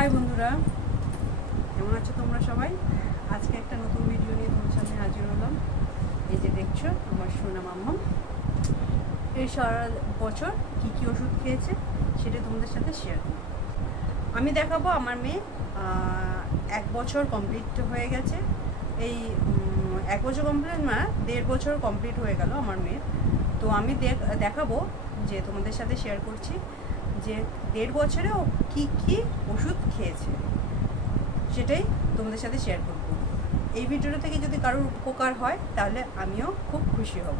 High বন্ধুরা, কেমন আছো তোমরা সবাই? আজকে একটা নতুন ভিডিও নিয়ে তোমার সামনে হাজির হলাম। এই যে দেখছো আমার সোনা মাম্মা এই সারা বছর কি কি ওষুধ খেয়েছে সেটা তোমাদের সাথে শেয়ার করব। আমি দেখাবো আমার মেয়ে 1 বছর কমপ্লিট হয়ে গেছে। এই 1 বছর কমপ্লিট না, 1.5 বছর কমপ্লিট হয়ে গেল আমার মেয়ের। তো আমি দেখাবো যে তোমাদের সাথে শেয়ার করছি যে 1.5 বছরে ও কী কী ওষুধ খেয়েছে, সেটাই তোমাদের সাথে শেয়ার করব। এই ভিডিওটা থেকে যদি কারোর উপকার হয় তাহলে আমিও খুব খুশি হব।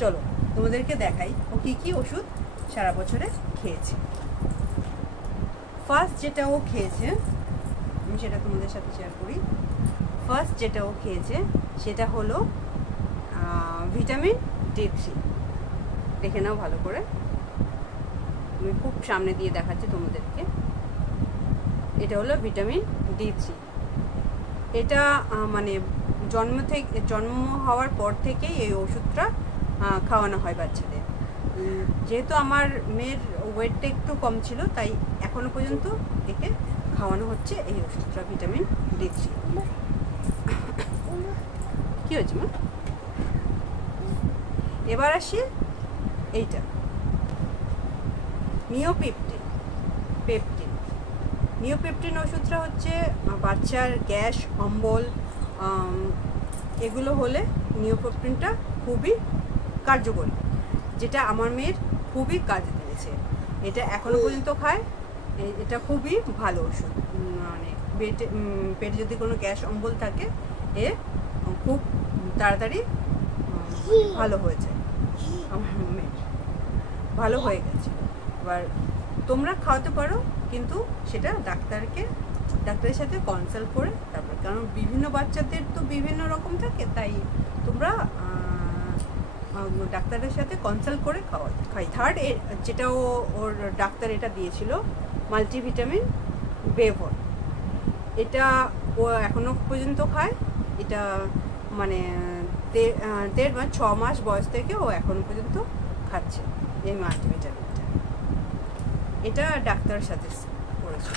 চলো তোমাদেরকে দেখাই ও কী কী ওষুধ সারা বছরে খেয়েছে। ফার্স্ট যেটা ও খেয়েছে আমি সেটা তোমাদের সাথে শেয়ার করি। ফার্স্ট যেটা ও খেয়েছে সেটা হলো ভিটামিন D3। দেখে নাও ভালো করে, আমি খুব সামনে দিয়ে দেখাচ্ছি তোমাদেরকে। এটা হলো ভিটামিন D3। এটা মানে জন্ম হওয়ার পর থেকেই এই ওষুধটা খাওয়ানো হয় বাচ্চাদের। যেহেতু আমার মেয়ের ওয়েটটা একটু কম ছিল, তাই এখনো পর্যন্ত একে খাওয়ানো হচ্ছে এই ওষুধটা, ভিটামিন D3। কি হয়েছে মা? এবার আসি এইটা, নিওপেপটিন ওষুধটা হচ্ছে বাচ্চার গ্যাস, অম্বল এগুলো হলে নিওপেপটিনটা খুবই কার্যকরী, যেটা আমার মেয়ের খুবই কাজে দিয়েছে। এটা এখনো পর্যন্ত খায়। এটা খুবই ভালো ওষুধ, মানে পেটে যদি কোনো গ্যাস অম্বল থাকে এ খুব তাড়াতাড়ি ভালো হয়ে যায়। আমার মেয়ের ভালো হয়ে গেছে। এবার তোমরা খাওয়াতে পারো, কিন্তু সেটা ডাক্তারের সাথে কনসাল্ট করে তারপর, কারণ বিভিন্ন বাচ্চাদের তো বিভিন্ন রকম থাকে, তাই তোমরা ডাক্তারের সাথে কনসাল্ট করে খাই। থার্ড যেটা ওর ডাক্তার এটা দিয়েছিল মাল্টিভিটামিন বেভন, এটা ও এখনো পর্যন্ত খায়। এটা মানে 6 মাস বয়স থেকে ও এখনো পর্যন্ত খাচ্ছে এই মাল্টিভিটামিনটা। এটা ডাক্তার সাজেস্ট করেছে।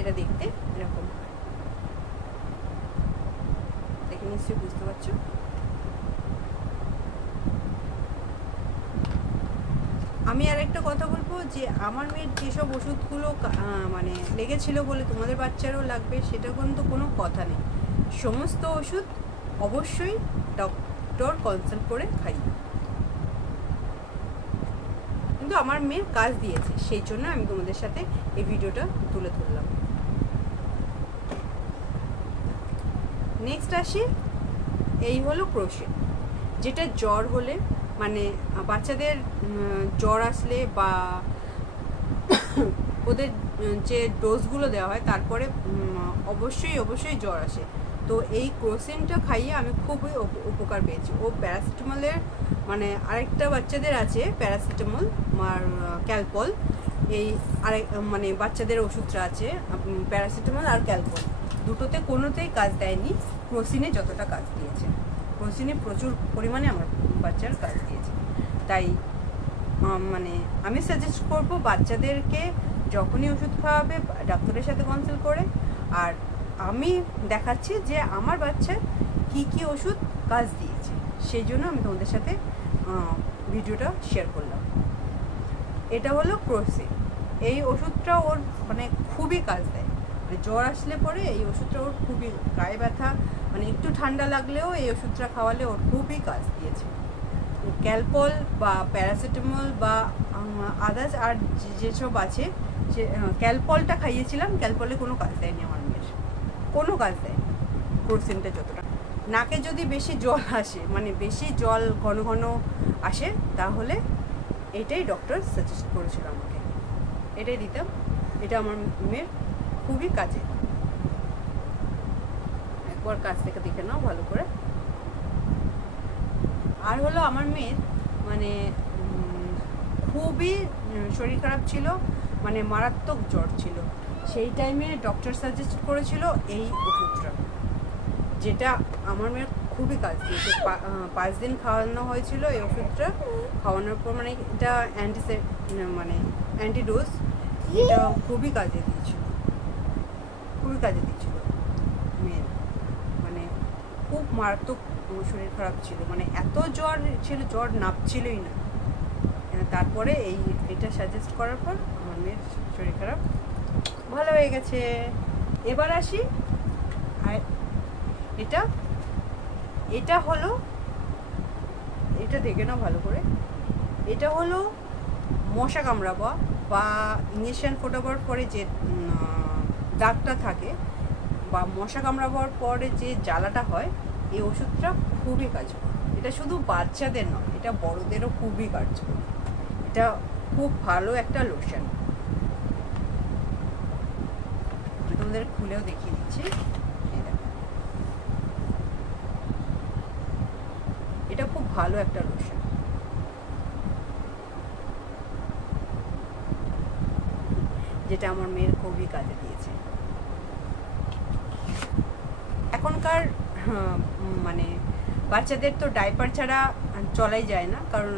এটা দেখতে এরকম দেখে নিশ্চয়ই বুঝতে পারছো। আমি আর একটা কথা বলবো যে আমার মেয়ের যেসব ওষুধগুলো মানে লেগেছিল বলে তোমাদের বাচ্চারও লাগবে সেটা কিন্তু কোনো কথা নেই। সমস্ত ওষুধ অবশ্যই ডক্টর কনসাল্ট করে খাই, কিন্তু আমার মেয়ের কাজ দিয়েছে, সেই জন্য আমি তোমাদের সাথে এই ভিডিওটা তুলে ধরলাম। নেক্সট আসি, এই হলো ক্রোসিন, যেটা জ্বর হলে, মানে বাচ্চাদের জ্বর আসলে বা ওদের যে ডোজগুলো দেওয়া হয় তারপরে অবশ্যই জ্বর আসে, তো এই ক্রোসিনটা খাইয়ে আমি খুবই উপকার পেয়েছি। ও প্যারাসিটামলের মানে আরেকটা বাচ্চাদের আছে প্যারাসিটামল আর ক্যালপল, এই আরেক মানে বাচ্চাদের ওষুধটা আছে প্যারাসিটামল আর ক্যালপল, দুটোতে কোনোতেই কাজ দেয়নি ক্রোসিনে যতটা কাজ দিয়েছে। ক্রোসিনে প্রচুর পরিমাণে আমার বাচ্চার কাজ দিয়েছে, তাই মানে আমি সাজেস্ট করব বাচ্চাদেরকে যখনই ওষুধ খাওয়াবে ডাক্তারের সাথে কনসাল্ট করে। আর আমি দেখাচ্ছি যে আমার বাচ্চার কি কি ওষুধ কাজ দিয়েছে, সেই জন্য আমি তোমাদের সাথে ভিডিওটা শেয়ার করলাম। এটা হলো ক্রোসিন। এই ওষুধটা ওর মানে খুবই কাজ দেয়, মানে জ্বর আসলে পরে এই ওষুধটা ওর খুবই, গায়ে ব্যথা মানে একটু ঠান্ডা লাগলেও এই ওষুধটা খাওয়ালে ওর খুবই কাজ দিয়েছে। ক্যালপল বা প্যারাসিটামল বা আদার্স আর যেসব আছে, সে ক্যালপলটা খাইয়েছিলাম, ক্যালপলে কোনো কাজ দেয়নি আমার মেয়ের, কোনো কাজ দেয়নি ক্রোসিনটা যতটা। নাকে যদি বেশি জল আসে, মানে বেশি জল ঘন ঘন আসে, তাহলে এটাই ডক্টর সাজেস্ট করেছিল আমাকে, এটাই দিতাম। এটা আমার মেয়ের খুবই কাজে। একবার কাছ থেকে দেখে নাও ভালো করে। আর হলো আমার মেয়ের মানে খুবই শরীর খারাপ ছিল, মানে মারাত্মক জ্বর ছিল, সেই টাইমে ডক্টর সাজেস্ট করেছিল এই ওষুধটা, যেটা আমার মেয়ের খুবই কাজ দিয়েছে। 5 দিন খাওয়ানো হয়েছিল এই ওষুধটা, খাওয়ানোর পর মানে এটা অ্যান্টিডোজ, এটা খুবই কাজে দিয়েছিল, খুবই কাজে দিয়েছিল মেয়ের। মানে খুব মারাত্মক শরীর খারাপ ছিল, মানে এত জ্বর ছিল, জ্বর নাপছিলই না। তারপরে এটা সাজেস্ট করার পর আমার মেয়ের শরীর খারাপ ভালো হয়ে গেছে। এবার আসি, আর এটা এটা হলো, এটা দেখে নাও ভালো করে, এটা হলো মশা কামড়াবা বা ইঞ্জেকশন ফোটাবার পরে যে দাগটা থাকে বা মশা কামড়াবার পরে যে জ্বালাটা হয়, এই ওষুধটা খুবই কার্যকর। এটা শুধু বাচ্চাদের নয়, এটা বড়দেরও খুবই কার্যকর। এটা খুব ভালো একটা লোশন, তোমাদের খুলেও দেখিয়ে দিচ্ছি। এটা খুব ভালো একটা লোশন। যেটা আমার মেয়ের খুবই কাজে দিয়েছে। এখনকার মানে বাচ্চাদের তো ডাইপার ছাড়া চলাই যায় না, কারণ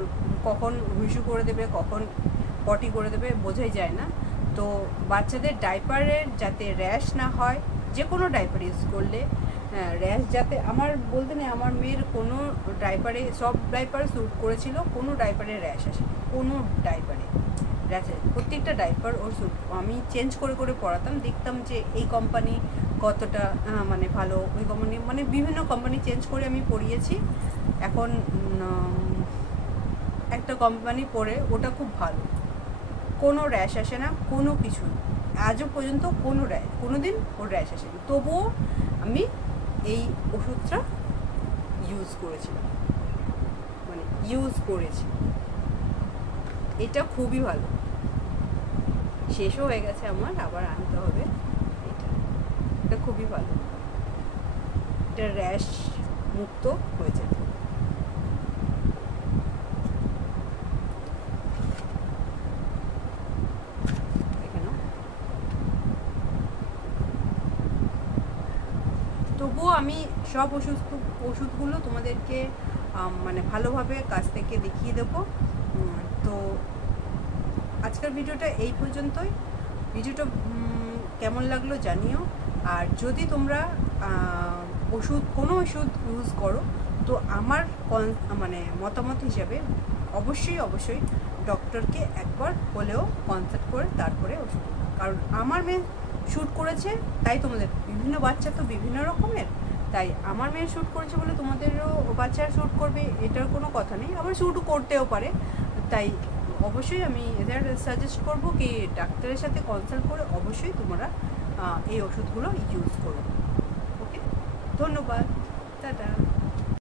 কখন হুইসু করে দেবে, কখন পটি করে দেবে বোঝাই যায় না। তো বাচ্চাদের ডাইপারের যাতে র্যাশ না হয়, যে কোনো ডাইপার ইউজ করলে র্যাশ যাতে, আমার বলতে নেই আমার মেয়ের কোনো ডাইপারে, সব ডাইপার স্যুট করেছিল, কোনো ডাইপারে র্যাশ আসে, কোনো ডাইপারে র্যাশ আসে। প্রত্যেকটা ডাইপার ওর স্যুট, আমি চেঞ্জ করে করে পড়াতাম, দেখতাম যে এই কোম্পানি কতটা মানে ভালো, ওই কোম্পানি, মানে বিভিন্ন কোম্পানি চেঞ্জ করে আমি পড়িয়েছি। এখন একটা কোম্পানি পরে ওটা খুব ভালো, কোনো র্যাশ আসে না, কোনো কিছু আজও পর্যন্ত কোনো দিন ওর র্যাশ আসেনি। তবুও আমি এই ওষুধটা ইউজ করেছিলাম, মানে ইউজ করেছি। এটা খুবই ভালো, শেষও হয়ে গেছে আমার, আবার আনতে হবে। এটা খুবই ভালো, এটা র্যাশ মুক্ত হয়ে যাবে। তবুও আমি সব ওষুধগুলো তোমাদেরকে মানে ভালোভাবে কাছ থেকে দেখিয়ে দেবো। তো আজকের ভিডিওটা এই পর্যন্তই। ভিডিওটা কেমন লাগলো জানিও। আর যদি তোমরা কোনো ওষুধ ইউজ করো, তো আমার মানে মতামত হিসাবে অবশ্যই ডক্টরকে একবার হলেও কনসাল্ট করে তারপরে ওষুধ, কারণ আমার মেয়ে শ্যুট করেছে, তাই তোমাদের বিভিন্ন বাচ্চা তো বিভিন্ন রকমের, তাই আমার মেয়ে শ্যুট করেছে বলে তোমাদেরও বাচ্চারা শ্যুট করবে এটার কোনো কথা নেই, আবার শ্যুটও করতেও পারে। তাই অবশ্যই আমি এদের সাজেস্ট করব কি ডাক্তারের সাথে কনসাল্ট করে অবশ্যই তোমরা এই ওষুধগুলো ইউজ করো। ওকে, ধন্যবাদ, টাটা।